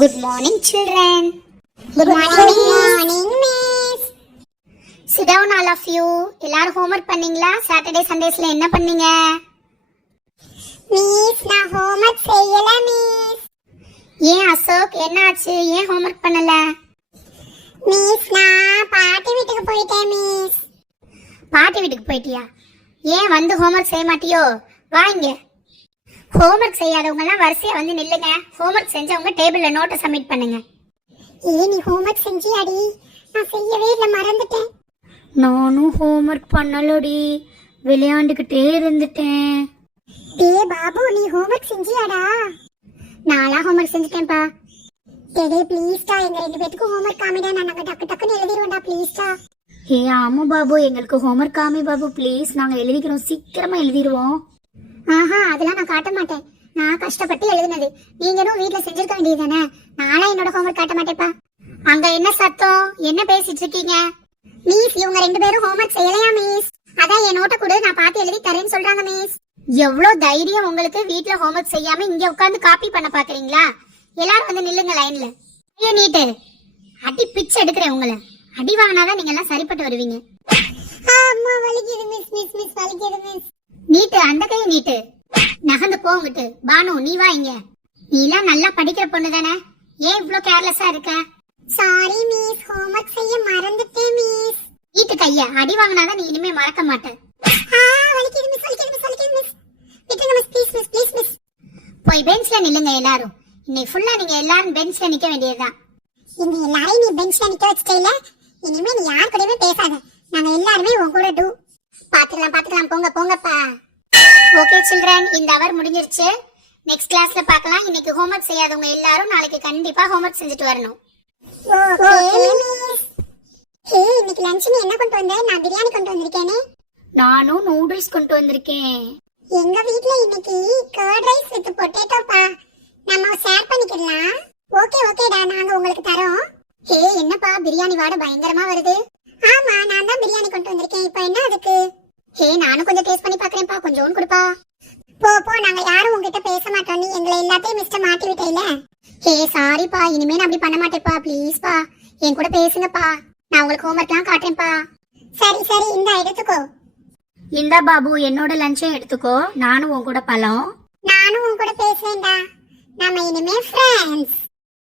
Good morning, children. Good morning, miss. Sit down, all of you. எல்லாரும் homework பண்ணீங்களா? Saturday, Sundaysல என்ன பண்ணீங்க? Miss நான் ஹோம்வொர்க் செய்யல மிஸ். ஏன் அசோக், என்ன ஆச்சு? ஏன் homework பண்ணல? மிஸ் நான் பாட்டி வீட்டுக்கு போயிட்டேன் மிஸ். பாட்டி வீட்டுக்கு போயிட்டியா? ஏன் வந்து homework செய்ய மாட்டியோ? வா இங்க. homework செய்யாதவங்க எல்லாம் வரிசையா வந்து நில்லுங்க. homework செஞ்சவங்க டேபிள்ல நோட்டை சப்மிட் பண்ணுங்க. நீ ஹோம்வொர்க் செஞ்சியாடி? நான் செய்யவே இல்ல, மறந்துட்டேன். நானும் homework பண்ணலடி, விளையாண்டுக்கிட்டே இருந்துட்டேன். டேய் பாபு, நீ ஹோம்வொர்க் செஞ்சியாடா? நாளா homework செஞ்சுட்டேன்ப்பா. டேய் ப்ளீஸ் டா, எங்க ரெண்டு பேத்துக்கும் ஹோம்வொர்க் காமிடா, நாங்க டக்கு டக்குன்னு எழுதிடுவோம்டா ப்ளீஸ் டா. ஹே ஆமா பாபு, எங்களுக்கு homework காமி பாபு ப்ளீஸ், நாங்க எழுதிக்கிறோம், சீக்கிரமா எழுதிடுவோம். ஆஹா, அதெல்லாம் நான் காட்ட மாட்டேன். நான் கஷ்டப்பட்டு எழுதினது, நீங்களும் வீட்ல செஞ்சிருக்க வேண்டியதுதானே. நாளா என்னோட ஹோம்வொர்க் காட்ட மாட்டேப்பா. அங்க என்ன சத்தம்? என்ன பேசிட்டு இருக்கீங்க? மிஸ் இவங்க ரெண்டு பேரும் ஹோம்வொர்க் செய்யலையா மிஸ்? அதான் என் நோட்டை கொடு, நான் பார்த்து எழுதி தரேன்னு சொல்றாங்க மிஸ். எவ்வளவு தைரியம் உங்களுக்கு! வீட்ல ஹோம்வொர்க் செய்யாம இங்க உட்கார்ந்து காப்பி பண்ண பாக்குறீங்களா? எல்லாரும் வந்து நில்லுங்க லைன்ல. ஐயோ நீட்டு, அடி பிச்சு எடுக்கிறேன் உங்களை. அடி வாங்கினாதான் நீங்க எல்லாம் சரிப்பட்டு வருவீங்க. அம்மா வலிக்குது மிஸ், மிஸ் மிஸ் வலிக்குது மிஸ். நீட்டு, அந்த கையை நீட்டு. நகர்ந்து போங்கிட்டு. பானு நீ வா இங்க. நீ எல்லாம் நல்லா படிக்கிற பொண்ணு தானே, ஏன் இவ்வளவு கேர்லெஸ்ஸா இருக்க? சாரி மிஸ், ஹோம்வொர்க் செய்ய மறந்துட்டேன் மிஸ். நீட்டு கைய. அடி வாங்கினாதான் நீ இனிமே மறக்க மாட்ட. வலிக்குது மிஸ், வலிக்குது மிஸ், வலிக்குது மிஸ். விட்டுருங்க miss, please miss, please miss. போய் பெஞ்ச்ல நில்லுங்க எல்லாரும். இன்னைக்கு ஃபுல்லா நீங்க எல்லாரும் பெஞ்ச்ல நிக்க வேண்டியதுதான். இந்த எல்லாரையும் நீ பெஞ்ச்ல நிக்க வச்சிட்டேல, இனிமே நீ யார் கூடயுமே பேசாத. நாங்க எல்லாருமே உன் கூட டூ. பாத்துக்கலாம் போங்க போங்கப்பா. ஓகே சில்ட்ரன், இந்த அவர் முடிஞ்சிருச்சு. நெக்ஸ்ட் கிளாஸ்ல பார்க்கலாம். இன்னைக்கு ஹோம்வொர்க் செய்யாதவங்க எல்லாரும் நாளைக்கு கண்டிப்பா ஹோம்வொர்க் செஞ்சுட்டு வரணும். Okay miss. இன்னைக்கு லஞ்ச் நீ என்ன கொண்டு வந்த? நான் பிரியாணி கொண்டு வந்திருக்கேனே. நானும் நூடுல்ஸ் கொண்டு வந்திருக்கேன். எங்க வீட்ல இன்னைக்கு கர்ட் ரைஸ் வித் பொட்டேட்டோப்பா. நம்ம ஷேர் பண்ணிக்கலாம். ஓகேடா, நாங்க உங்களுக்கு தரோம். என்னப்பா பிரியாணி வாட பயங்கரமா வருது? ஆமா, நான் தான் பிரியாணி கொண்டு வந்திருக்கேன். இப்போ என்ன அதுக்கு? நானும் கொஞ்சம் டேஸ்ட் பண்ணி பாக்குறேன்ப்பா. கொஞ்சம் கொடுப்பா. போ, நாங்க யாரும் உங்ககிட்ட பேச மாட்டோம். நீ எங்களை எல்லாத்தையும் மிஸ்டர் மாட்டி விட்டீல. சாரிப்பா, இனிமே நான் அப்படி பண்ண மாட்டேன்ப்பா. ப்ளீஸ்ப்பா, என் கூட பேசுங்கப்பா. நான் உங்களுக்கு ஹோம்வொர்க்லாம் காட்டுறேன்ப்பா. சரி, இந்த எடுத்துக்கோ. இந்த பாபு, என்னோட லஞ்சையும் எடுத்துக்கோ. நானும் உன் கூட பழம். நானும் உன் கூட பேசுறேன்டா. நாம இனிமே ஃப்ரெண்ட்ஸ்.